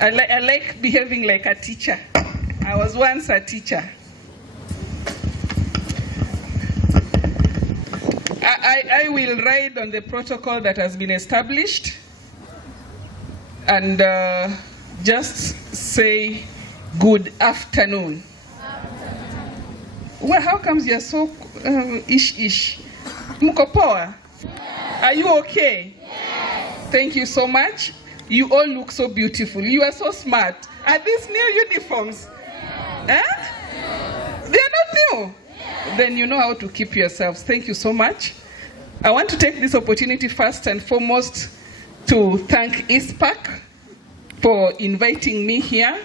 I like behaving like a teacher. I was once a teacher. I will ride on the protocol that has been established and just say good afternoon. Well, how comes you're so ish? Mko poa? Are you okay? Yes. Thank you so much. You all look so beautiful. You are so smart. Are these new uniforms? Yes. Huh? They are not new. Yes. Then you know how to keep yourselves. Thank you so much. I want to take this opportunity first and foremost to thank ISPAC for inviting me here.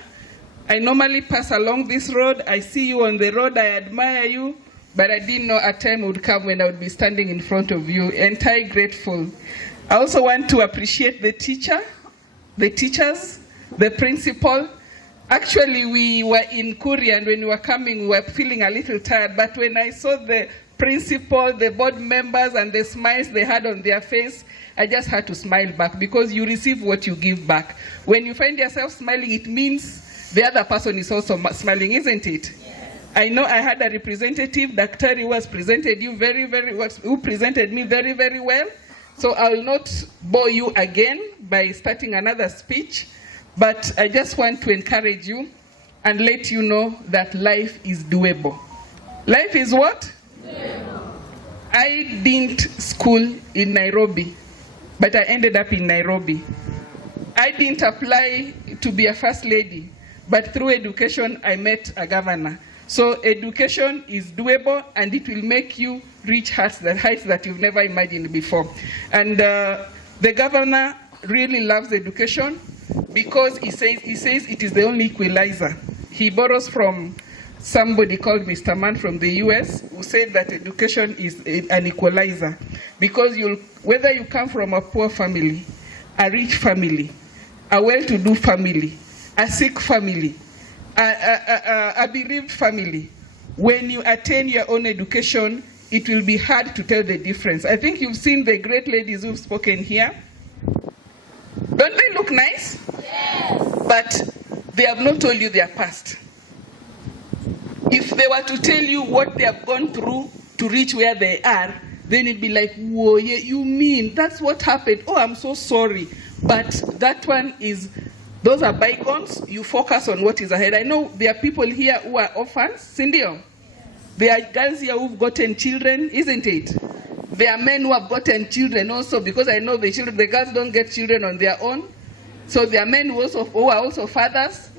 I normally pass along this road. I see you on the road. I admire you. But I didn't know a time would come when I would be standing in front of you. Entirely grateful. I also want to appreciate the teachers, the principal. Actually, we were in Korea, and when we were coming, we were feeling a little tired. But when I saw the principal, the board members, and the smiles they had on their face, I just had to smile back, because you receive what you give back. When you find yourself smiling, it means the other person is also smiling, isn't it? Yes. I know I had a representative, Dr. who presented me very, very well. So I will not bore you again by starting another speech, but I just want to encourage you and let you know that life is doable. Life is what? Doable. I didn't school in Nairobi, but I ended up in Nairobi. I didn't apply to be a first lady, but through education, I met a governor. So education is doable, and it will make you reach heights that you've never imagined before. And the governor really loves education, because he says it is the only equalizer. He borrows from somebody called Mr. Mann from the US, who said that education is an equalizer, because whether you come from a poor family, a rich family, a well-to-do family, a sick family, a bereaved family, when you attain your own education, it will be hard to tell the difference. I think you've seen the great ladies who've spoken here. Don't they look nice? Yes. But they have not told you their past. If they were to tell you what they have gone through to reach where they are, then it'd be like, whoa, yeah, you mean that's what happened? Oh, I'm so sorry. But that one is, those are bygones. You focus on what is ahead. I know there are people here who are orphans, Cindy. There are girls here who've gotten children, isn't it? There are men who have gotten children also, because I know the girls don't get children on their own. So there are men who are also fathers.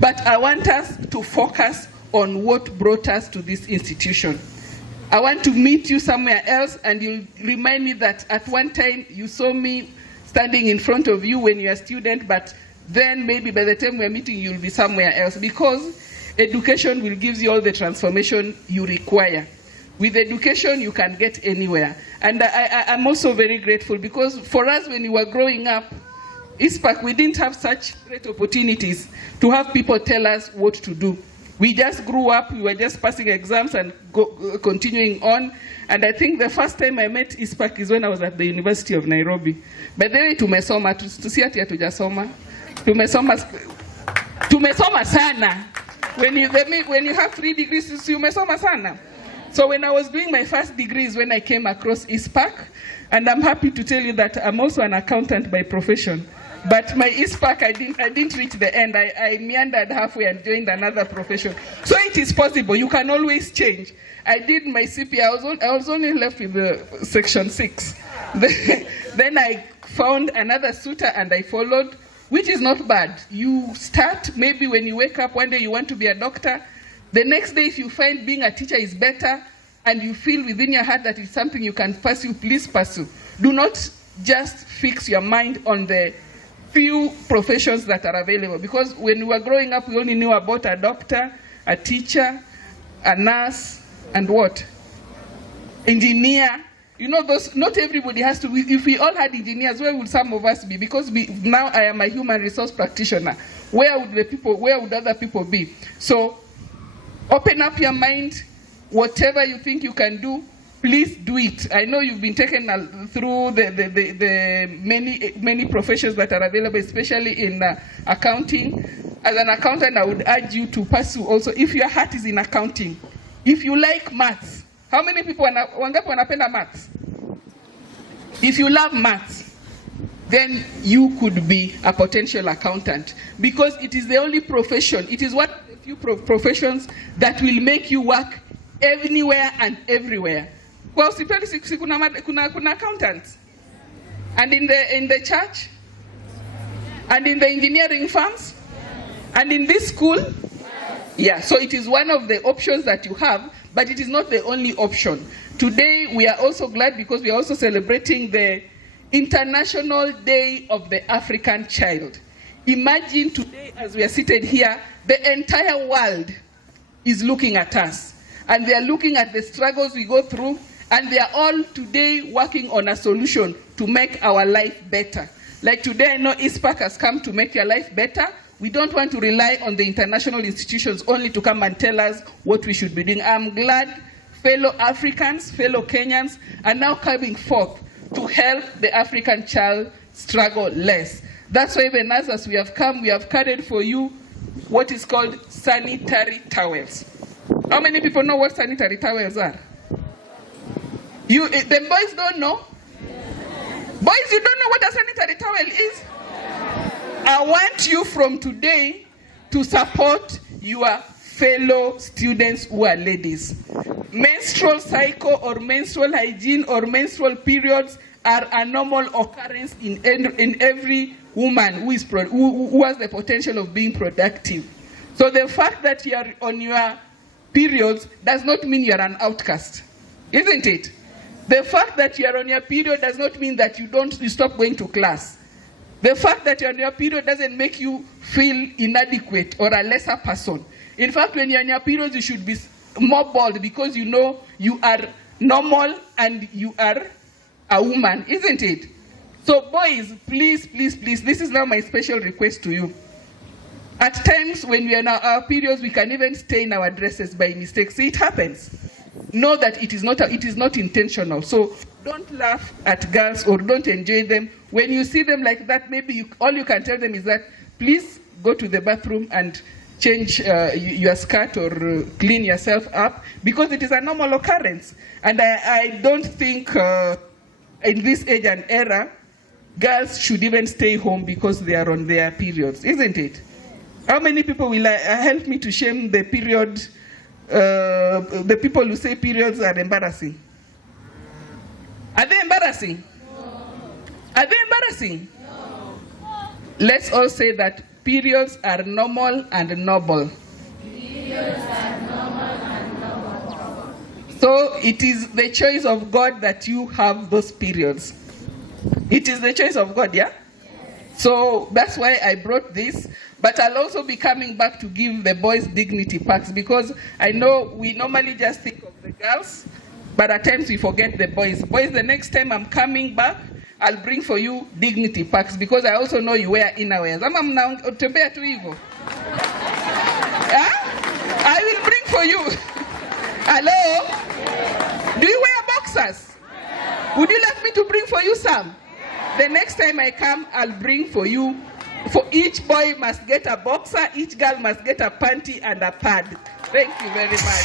But I want us to focus on what brought us to this institution. I want to meet you somewhere else, and you'll remind me that at one time you saw me standing in front of you when you're a student, but then maybe by the time we're meeting, you'll be somewhere else, because education will give you all the transformation you require. With education, you can get anywhere. And I'm also very grateful, because for us, when we were growing up, ISPAC, we didn't have such great opportunities to have people tell us what to do. We just grew up, we were just passing exams and continuing on. And I think the first time I met ISPAC is when I was at the University of Nairobi. By the way, tumesoma, tusi ati hatujasoma. Tumesoma sana. When you have 3 degrees, umesoma sana. So when I was doing my first degrees, when I came across ISPAC, and I'm happy to tell you that I'm also an accountant by profession. But my ISPAC, I didn't reach the end. I meandered halfway and joined another profession. So it is possible. You can always change. I did my CPA. I was only left with the section 6. Then I found another suitor and I followed, which is not bad. You start, maybe when you wake up one day you want to be a doctor. The next day, if you find being a teacher is better and you feel within your heart that it's something you can pursue, please pursue. Do not just fix your mind on the few professions that are available. Because when we were growing up, we only knew about a doctor, a teacher, a nurse, and what? Engineer. You know, not everybody has to. If we all had engineers, where would some of us be? Because now I am a human resource practitioner. Where would other people be? So open up your mind. Whatever you think you can do, please do it. I know you've been taken through the many professions that are available, especially in accounting. As an accountant, I would urge you to pursue also, if your heart is in accounting, if you like maths. How many people wangapi wanapenda maths? If you love maths, then you could be a potential accountant, because it is the only profession, it is one of the few professions that will make you work anywhere and everywhere. Well, kuna accountants, and in the church, and in the engineering firms, and in this school. Yeah, so it is one of the options that you have, but it is not the only option. Today, we are also glad because we are also celebrating the International Day of the African Child. Imagine today, as we are seated here, the entire world is looking at us. And they are looking at the struggles we go through, and they are all today working on a solution to make our life better. Like today, I know ISPAC has come to make your life better. We don't want to rely on the international institutions only to come and tell us what we should be doing. I'm glad fellow Africans, fellow Kenyans are now coming forth to help the African child struggle less. That's why even as we have come, we have carried for you what is called sanitary towels. How many people know what sanitary towels are? The boys don't know? Boys, you don't know what a sanitary towel is? I want you from today to support your fellow students who are ladies. Menstrual cycle or menstrual hygiene or menstrual periods are a normal occurrence in every woman who has the potential of being productive. So the fact that you are on your periods does not mean you are an outcast, isn't it? The fact that you are on your period does not mean that you stop going to class. The fact that you're on your period doesn't make you feel inadequate or a lesser person. In fact, when you're on your period, you should be more bold because you know you are normal and you are a woman, isn't it? So boys, please, please, please, this is now my special request to you. At times when we are in our periods, we can even stain our dresses by mistake. See, it happens. Know that it is not intentional. So don't laugh at girls or don't enjoy them. When you see them like that, maybe all you can tell them is that, please go to the bathroom and change your skirt or clean yourself up, because it is a normal occurrence. And I don't think in this age and era, girls should even stay home because they are on their periods, isn't it? How many people will help me to shame the period, the people who say periods are embarrassing? Are they embarrassing? No. Are they embarrassing? No. Let's all say that periods are normal and noble. Periods are normal and noble. So it is the choice of God that you have those periods. It is the choice of God, yeah? Yes. So that's why I brought this. But I'll also be coming back to give the boys dignity packs, because I know we normally just think of the girls, but at times we forget the boys. Boys, the next time I'm coming back, I'll bring for you dignity packs, because I also know you wear innerwears. Tembea tu hivyo. I will bring for you. Hello? Do you wear boxers? Would you like me to bring for you some? The next time I come, I'll bring for you. For each boy must get a boxer, each girl must get a panty and a pad. Thank you very much.